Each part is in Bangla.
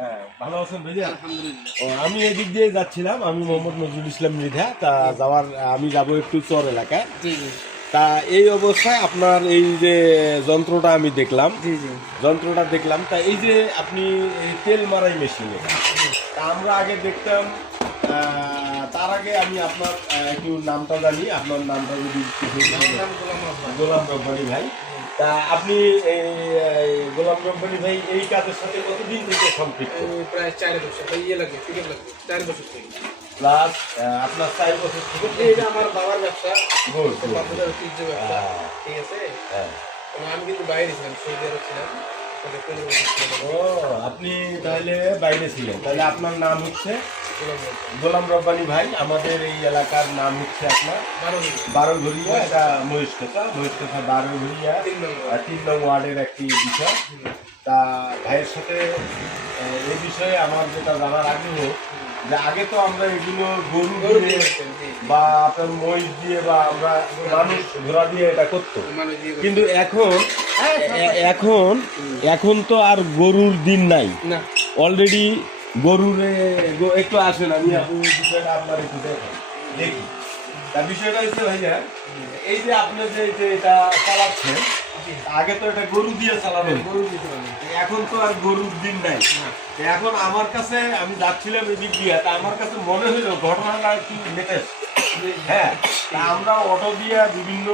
হ্যাঁ, ভালো আছেন ভাইয়া? আলহামদুলিল্লাহ। ও, আমি এদিক দিয়ে যাচ্ছিলাম, আমি মোহাম্মদ নজরুল ইসলাম মৃধা। তা আমি যাব একটু চর এলাকায়। জি জি তা এই অবস্থায় আপনার এই যে যন্ত্রটা আমি দেখলাম, জি জি তা এই যে আপনি এই তেল মারাই মেশিনে, তা আমরা আগে দেখতাম। তার আগে আমি আপনার একটু নামটা জানি, আপনার নামটা যদি আমার নাম গোলাম রব্বানী। গোলাম রব্বানী ভাই। তা আপনি এই গোলাম রব্বানী ভাই এই কাজের সাথে কতদিন থেকে সম্পৃক্ত? এই প্রায় 4 বছর ভাই লাগবে টিকিট লাগবে 4 বছর থেকে। প্লাস আপনার 4 বছর থেকে এটা আমার বাবার ব্যবসা, গুড, তো গুড। বাবার ঐতিহ্য ব্যবসা। ঠিক আছে, হ্যাঁ। এবং আমি কিন্তু বাইরে ছিলাম, সৌদি আরব ছিলাম। তাহলে 15 বছর ছিলাম। ও, আপনি তাহলে বাইরে ছিলেন। তাহলে আপনার নাম হচ্ছে গোলাম রব্বানী। গোলাম রব্বানী ভাই। আমাদের এই এলাকার নাম হচ্ছে আপনার 12 দিন। বারোঘরিয়া। এটা মহিষকথা 12ঘরিয়া 3 নম্বর। 3 নং ওয়ার্ডের একটি বিষয়। তা ভাইয়ের সাথে এই বিষয়ে আমার যেটা জানার আগ্রহ, যে আগে তো আমরা এগুলো গরু গরু দিয়ে দিয়ে করতেন, জি। বা আপনার মহিষ দিয়ে বা আমরা মানুষ ঘোড়া দিয়ে এটা করতো, মানুষ দিয়ে করতেন। কিন্তু এখন এখন তো আর গরুর দিন নাই। না, অলরেডি একটু আসেন, আমি বিষয়টা আপনার একটু দেখি। তার বিষয়টা হচ্ছে ভাইয়া, এই যে আপনি যে এটা চালাচ্ছেন, আগে তো এটা গরু দিয়ে চালানো হতো। গরু দিতে পারেন। এখন তো আর গরুর দিন নাই। না। এখন আমার কাছে, আমি যাচ্ছিলাম এদিক দিয়ে, তা আমার কাছে মনে হইলো ঘটনাটা কি লেটেস্ট। হ্যাঁ, তা আমরা অটো দিয়া বিভিন্ন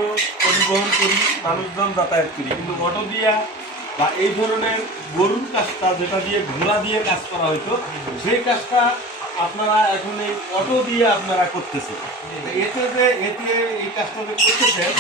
পরিবহন করি, মানুষজন যাতায়াত করি, কিন্তু অটো দিয়া বা এই ধরনের গরুর কাজটা, যেটা দিয়ে ঘোড়া দিয়ে কাজ করা হইতো, সেই কাজটা আপনারা এখন এই অটো দিয়ে আপনারা করতেছেন। এতে এই কাজটা যে করতেছেন,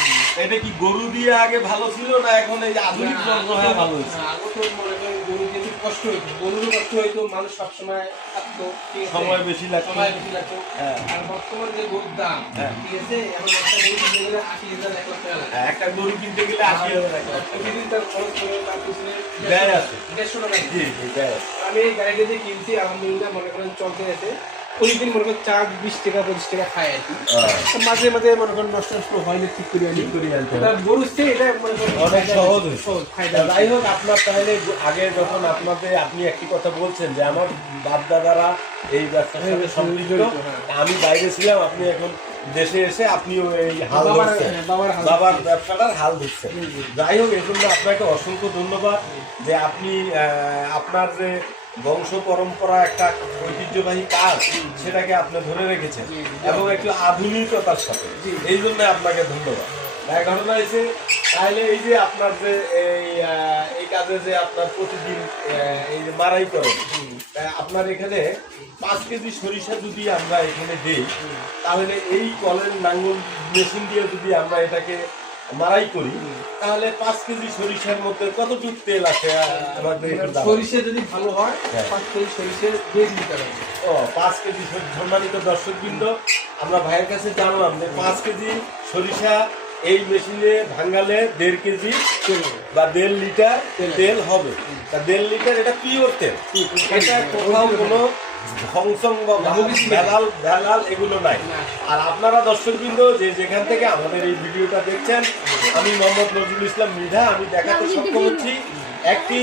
এটা কি গরু দিয়ে আগে ভালো ছিল, না এখন এই আধুনিক যন্ত্র হয়ে ভালো হয়েছে? আগে তো মনে করেন গরু দিয়ে খুব কষ্ট হইতো, গরুরও কষ্ট হইতো, মানুষ সবসময় থাকতো, ঠিক আছে? সময় বেশি লাগতো। সময় বেশি লাগতো। হ্যাঁ। আর বর্তমানে যে গরুর দাম, হ্যাঁ। ঠিক আছে, এখন একটা গরু কিনতে গেলে 80,000 1 লাখ টাকা লাগে। একটা গরু কিনতে গেলে 80,000 প্রতিদিন তার খরচ করে তার পিছনে ব্যয় আছে। 150 টাকা জি দিই। জি, ব্যয় আছে। আমি এই গাড়িটা যে কিনছি আলহামদুলিল্লাহ মনে করেন চলতে আছে। প্রতিদিন মনে করেন 20 টাকা 25 টাকা খায় আর কি। তো মাঝে মাঝে মনে করেন নষ্ট হয় না, ঠিক করে আনি। ঠিক করে আনতে হবে। তার গরুর চেয়ে এটা মনে করেন অনেক সহজ হয়েছে। সহজ, ফায়দা। যাই হোক, আপনার তাহলে আগে যখন আপনি একটি কথা বলছেন যে আমার বাপ দাদারা এই ব্যবসার সাথে সম্পৃক্ত, হ্যাঁ। আমি বাইরে ছিলাম, আপনি এখন দেশে এসে আপনিও এই হাল ধরছেন, বাবার হাল বাবার ব্যবসাটার হাল ধরছেন। জি, জি। যাই হোক, এর জন্য আপনাকে অসংখ্য ধন্যবাদ যে আপনি আপনার যে বংশ পরম্পরা একটা ঐতিহ্যবাহী কাজ, সেটাকে আপনি ধরে রেখেছেন, জি, জি। এবং একটু আধুনিকতার সাথে। জি। এই জন্য আপনাকে ধন্যবাদ। ঘটনা হয়েছে, তাহলে এই যে আপনার যে এই কাজে যে আপনার প্রতিদিন এই যে মারাই করেন, আপনার এখানে 5 কেজি সরিষা যদি আমরা এখানে দিই, তাহলে এই কলের নাঙ্গল মেশিন দিয়ে যদি আমরা এটাকে মারাই করি, তাহলে 5 কেজি সরিষার মধ্যে কতটুকু তেল আসে আমাদের একটু দাও। সরিষা যদি ভালো হয় হ্যাঁ। 5 কেজি সরিষা 1.5 লিটার হবে। ও, 5 কেজি সম্মানিত দর্শকবৃন্দ, আমরা ভাইয়ের কাছে জানলাম যে 5 কেজি সরিষা এই মেশিনে ভাঙালে 1.5 কেজি তেল হবে। বা 1.5 লিটার তেল হবে। তা 1.5 লিটার এটা পিওর তেল, এটা কোথাও কোনো সংসং বা ভেজাল এগুলো নাই। আর আপনারা দর্শকবৃন্দ যে যেখান থেকে আমাদের এই ভিডিওটা দেখছেন, আমি মোহাম্মদ নজরুল ইসলাম মৃধা। আমি দেখাতে সক্ষম হচ্ছি একটি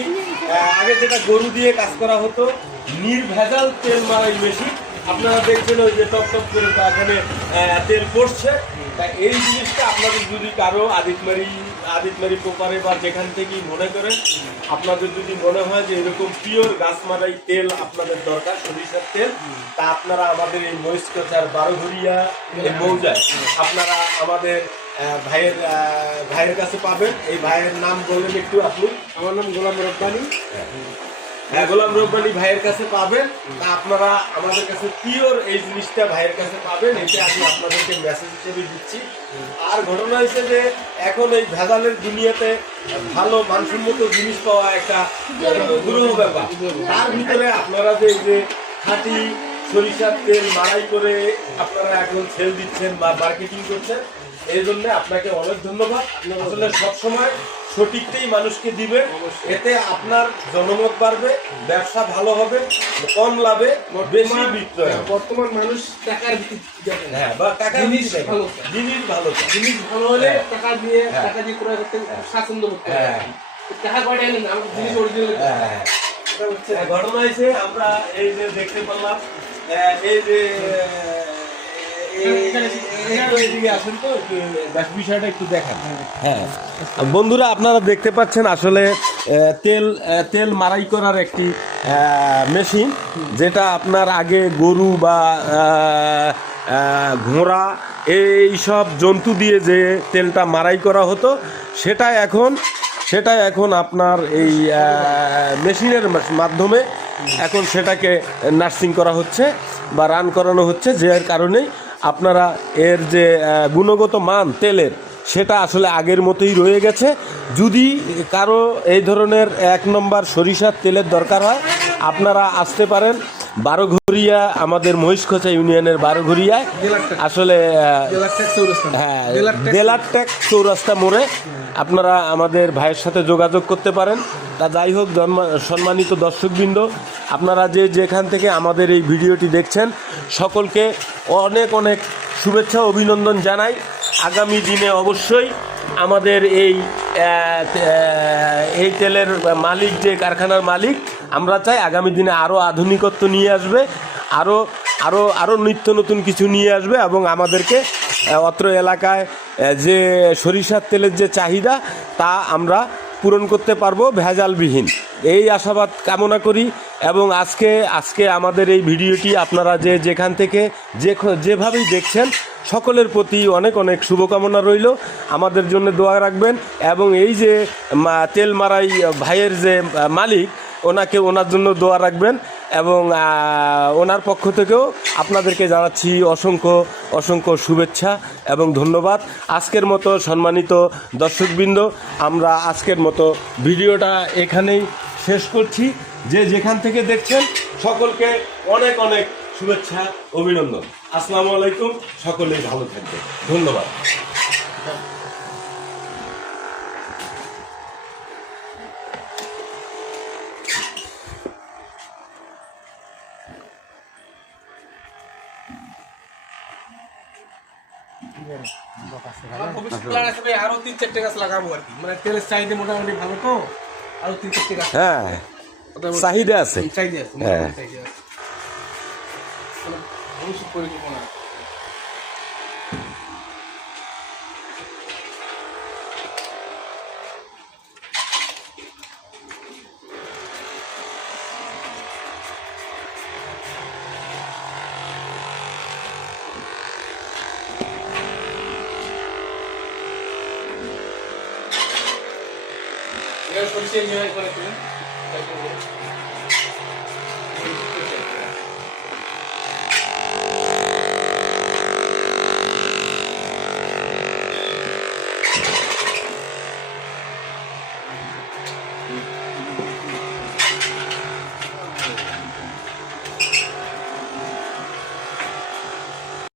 আগে যেটা গরু দিয়ে কাজ করা হতো, নির্ভেজাল তেল মারাই মেশিন। আপনারা দেখছেন ওই যে টপ টপ করে এখানে তেল পড়ছে। তা এই জিনিসটা আপনাদের যদি কারো আদিতমারি পোপারে বা যেখান থেকেই মনে করেন, আপনাদের যদি মনে হয় যে এরকম পিওর গাছ মারাই তেল আপনাদের দরকার, সরিষার তেল, তা আপনারা আমাদের এই মহিষকথার 12ঘরিয়া মৌজায় আপনারা আমাদের ভাইয়ের কাছে পাবেন। এই ভাইয়ের নাম বললেন একটু আপনি? আমার নাম গোলাম রব্বানী। হ্যাঁ, গোলাম রব্বানী ভাইয়ের কাছে পাবেন। তা আপনারা আমাদের কাছে পিওর এই জিনিসটা ভাইয়ের কাছে পাবেন, এটা আমি আপনাদেরকে মেসেজ হিসেবে দিচ্ছি। আর ঘটনা হয়েছে যে এখন এই ভেজালের দুনিয়াতে ভালো মানসম্মত জিনিস পাওয়া একটা দুরূহ ব্যাপার। তার ভিতরে আপনারা যে এই যে খাঁটি সরিষার তেল মাড়াই করে আপনারা এখন সেল দিচ্ছেন বা মার্কেটিং করছেন, এই জন্য আপনাকে অনেক ধন্যবাদ। আসলে সবসময় সঠিকটাই মানুষকে দিবেন, এতে আপনার জনমত বাড়বে, ব্যবসা ভালো হবে, কম লাভে বেশি বিক্রয় হবে। বর্তমান মানুষ টাকার ভিত্তিতে দেখে না। হ্যাঁ, বা টাকা জিনিস দিতে ভালো হবে। চায়। জিনিস ভালো চায়। জিনিস ভালো হলে হ্যাঁ। টাকা দিয়ে ক্রয় করতে স্বাচ্ছন্দ্য করতে হ্যাঁ। টাকা কয়টা এলেন, আমার জিনিস অরিজিনাল। হ্যাঁ, এটা হচ্ছে ঘটনা হয়েছে আমরা এই যে দেখতে পারলাম এই যে এদিকে আসেন তো একটু বিষয়টা একটু দেখান। হ্যাঁ বন্ধুরা আপনারা দেখতে পাচ্ছেন আসলে তেল তেল মারাই করার একটি মেশিন, যেটা আপনার আগে গরু বা ঘোড়া এই সব জন্তু দিয়ে যে তেলটা মারাই করা হতো, সেটা এখন আপনার এই মেশিনের মাধ্যমে এখন সেটাকে নার্সিং করা হচ্ছে বা রান করানো হচ্ছে, যার কারণেই আপনারা এর যে গুণগত মান তেলের সেটা আসলে আগের মতোই রয়ে গেছে। যদি কারো এই ধরনের 1 নম্বর সরিষার তেলের দরকার হয় আপনারা আসতে পারেন বারোঘরিয়া, আমাদের মহিষখোচা ইউনিয়নের বারোঘরিয়ায় আসলে হ্যাঁ দেলারটেক চৌরাস্তা মোড়ে আপনারা আমাদের ভাইয়ের সাথে যোগাযোগ করতে পারেন। তা যাই হোক, সম্মানিত দর্শকবৃন্দ, আপনারা যে যেখান থেকে আমাদের এই ভিডিওটি দেখছেন সকলকে অনেক অনেক শুভেচ্ছা অভিনন্দন জানাই। আগামী দিনে অবশ্যই আমাদের এই তেলের মালিক, যে কারখানার মালিক, আমরা চাই আগামী দিনে আরও আধুনিকত্ব নিয়ে আসবে, আরও নিত্য নতুন কিছু নিয়ে আসবে এবং আমাদেরকে অত্র এলাকায় যে সরিষার তেলের যে চাহিদা তা আমরা পূরণ করতে পারবো ভেজালবিহীন, এই আশাবাদ কামনা করি। এবং আজকে আমাদের এই ভিডিওটি আপনারা যে যেখান থেকে যেভাবেই দেখছেন সকলের প্রতি অনেক অনেক শুভকামনা রইল। আমাদের জন্য দোয়া রাখবেন এবং এই যে তেল মারাই ভাইয়ের যে মালিক, ওনার জন্য দোয়া রাখবেন এবং ওনার পক্ষ থেকেও আপনাদেরকে জানাচ্ছি অসংখ্য অসংখ্য শুভেচ্ছা এবং ধন্যবাদ। আজকের মতো সম্মানিত দর্শকবৃন্দ, আমরা আজকের মতো ভিডিওটা এখানেই শেষ করছি। যে যেখান থেকে দেখছেন সকলকে অনেক অনেক শুভেচ্ছা অভিনন্দন। আসসালামু আলাইকুম, সকলেই ভালো থাকবেন, ধন্যবাদ। আরো 3-4 গাছ লাগাবো আর কি, মানে তেলের চাহিদা মোটামুটি ভালো, তো আরো 3-4 গাছ হ্যাঁ চাহিদা আছে, চাহিদা আছে, হ্যাঁ। চাহিদা আছে। ভবিষ্যৎ পরিকল্পনা সরিষা নিয়ে করে